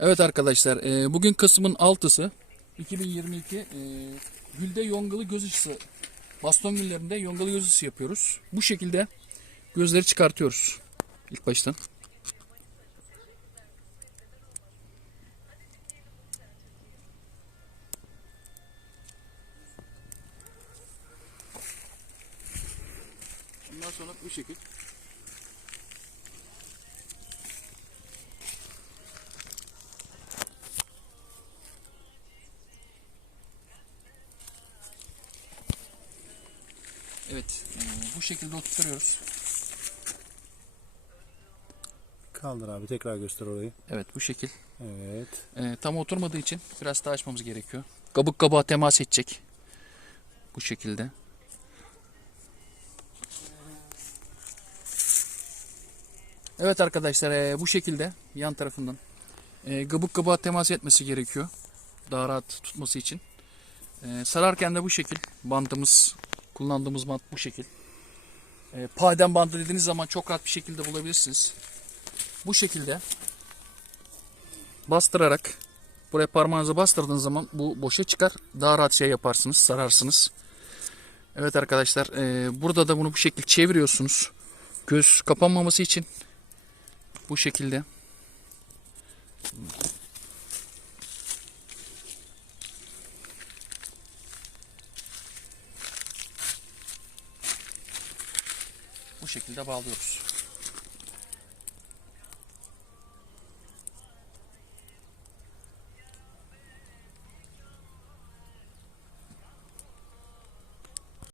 Evet arkadaşlar, e, bugün Kasım'ın 6'sı 2022 e, gülde yongalı göz ışısı baston güllerinde yongalı göz ışısı yapıyoruz. Bu şekilde gözleri çıkartıyoruz ilk baştan. Ondan sonra bu şekil Evet, e, bu şekilde oturtuyoruz. Kaldır abi tekrar göster orayı. Evet, bu şekil. Evet. E, tam oturmadığı için biraz daha açmamız gerekiyor. Kabuk kabuğa temas edecek. Bu şekilde. Evet arkadaşlar, e, bu şekilde yan tarafından e, kabuk kabuğa temas etmesi gerekiyor. Daha rahat tutması için. E, sararken de bu şekil. Bantımız, kullandığımız bant bu şekil. E, padem bandı dediğiniz zaman çok rahat bir şekilde bulabilirsiniz. Bu şekilde bastırarak buraya parmağınızı bastırdığınız zaman bu boşa çıkar. Daha rahat şey yaparsınız, sararsınız. Evet arkadaşlar, e, burada da bunu bu şekilde çeviriyorsunuz. Göz kapanmaması için bu şekilde. Bu şekilde bağlıyoruz.